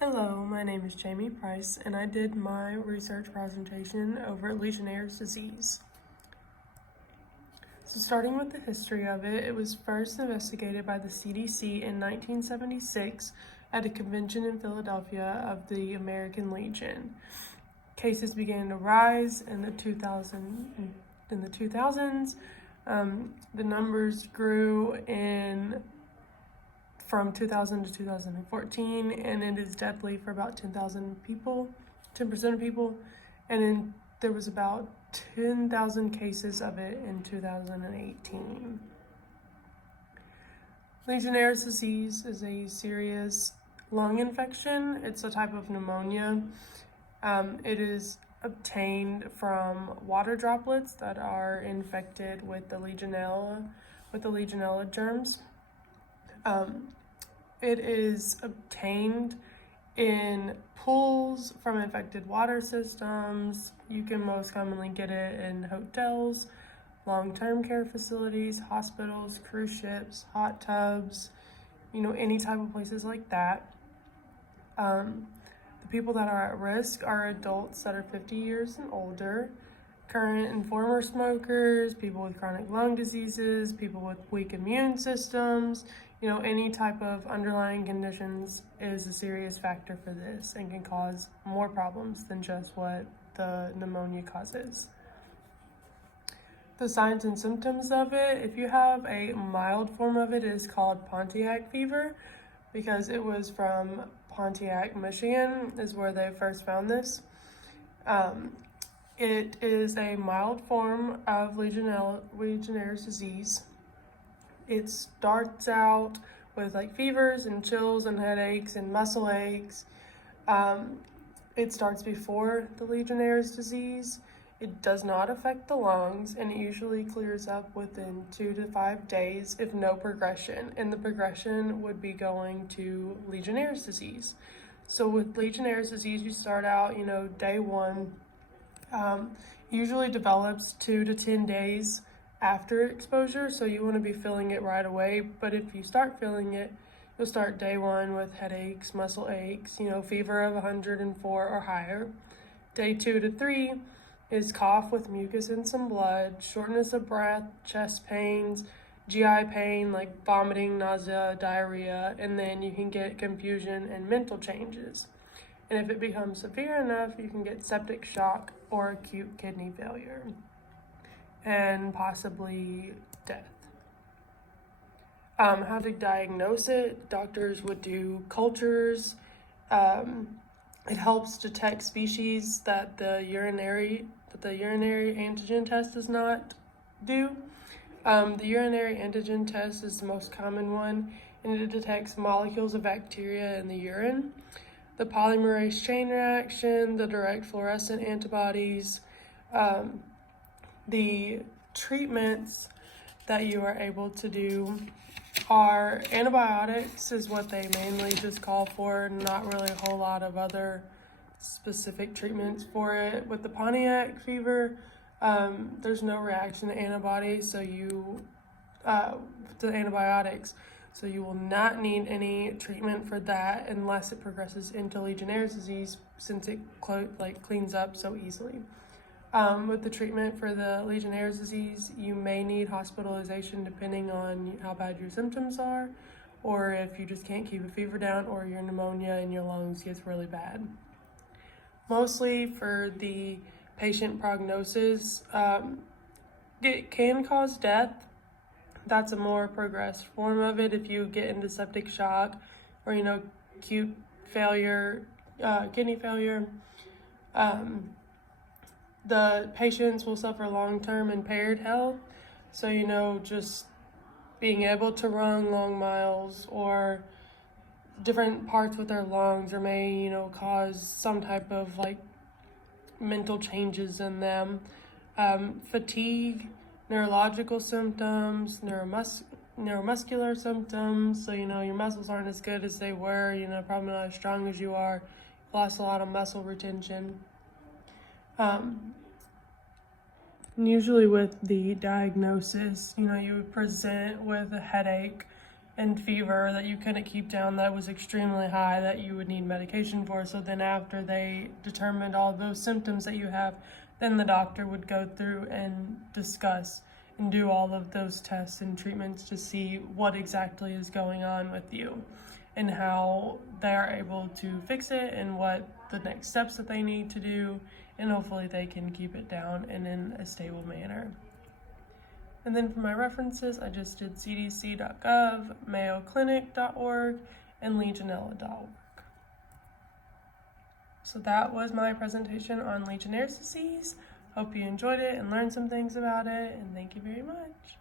Hello, my name is Jamie Price, and I did my research presentation over Legionnaires' disease. So starting with the history of it, it was first investigated by the CDC in 1976 at a convention in Philadelphia of the American Legion. Cases began to rise in the 2000s. The numbers grew from 2000 to 2014, and it is deadly for about 10,000 people, 10% of people, and then there was about 10,000 cases of it in 2018. Legionnaires' disease is a serious lung infection. It's a type of pneumonia. It is obtained from water droplets that are infected with the Legionella germs. It is obtained in pools from infected water systems. You can most commonly get it in hotels, long-term care facilities, hospitals, cruise ships, hot tubs, any type of places like that. The people that are at risk are adults that are 50 years and older, current and former smokers, people with chronic lung diseases, people with weak immune systems. Any type of underlying conditions is a serious factor for this and can cause more problems than just what the pneumonia causes. The signs and symptoms of it, if you have a mild form of it, is called Pontiac fever, because it was from Pontiac, Michigan, is where they first found this. It is a mild form of Legionnaire's disease. It starts out with fevers and chills and headaches and muscle aches. It starts before the Legionnaire's disease. It does not affect the lungs, and it usually clears up within 2 to 5 days if no progression. And the progression would be going to Legionnaire's disease. So with Legionnaire's disease, you start out, day one. Usually develops 2 to 10 days after exposure, so you want to be feeling it right away. But if you start feeling it, you'll start day one with headaches, muscle aches, fever of 104 or higher. Day 2 to 3 is cough with mucus and some blood, shortness of breath, chest pains, GI pain like vomiting, nausea, diarrhea, and then you can get confusion and mental changes. And if it becomes severe enough, you can get septic shock or acute kidney failure, and possibly death. How to diagnose it? Doctors would do cultures. It helps detect species that the urinary antigen test does not do. The urinary antigen test is the most common one, and it detects molecules of bacteria in the urine, the polymerase chain reaction, the direct fluorescent antibodies. The treatments that you are able to do are antibiotics is what they mainly just call for, not really a whole lot of other specific treatments for it. With the Pontiac fever, there's no reaction to antibodies, to antibiotics, so you will not need any treatment for that unless it progresses into Legionnaire's disease, since it cleans up so easily. With the treatment for the Legionnaire's disease, you may need hospitalization depending on how bad your symptoms are, or if you just can't keep a fever down, or your pneumonia in your lungs gets really bad. Mostly for the patient prognosis, it can cause death. That's a more progressed form of it. If you get into septic shock or, acute failure, kidney failure, the patients will suffer long-term impaired health. So, just being able to run long miles or different parts with their lungs, or may, cause some type of mental changes in them. Fatigue, neurological symptoms, neuromuscular symptoms. So, your muscles aren't as good as they were, probably not as strong as you are. You've lost a lot of muscle retention. Usually with the diagnosis, you would present with a headache, and fever that you couldn't keep down that was extremely high that you would need medication for. So then after they determined all those symptoms that you have, then the doctor would go through and discuss and do all of those tests and treatments to see what exactly is going on with you and how they're able to fix it and what the next steps that they need to do, and hopefully they can keep it down and in a stable manner. And then for my references, I just did cdc.gov, mayoclinic.org, and legionella.org. So that was my presentation on Legionnaires' disease. Hope you enjoyed it and learned some things about it, and thank you very much.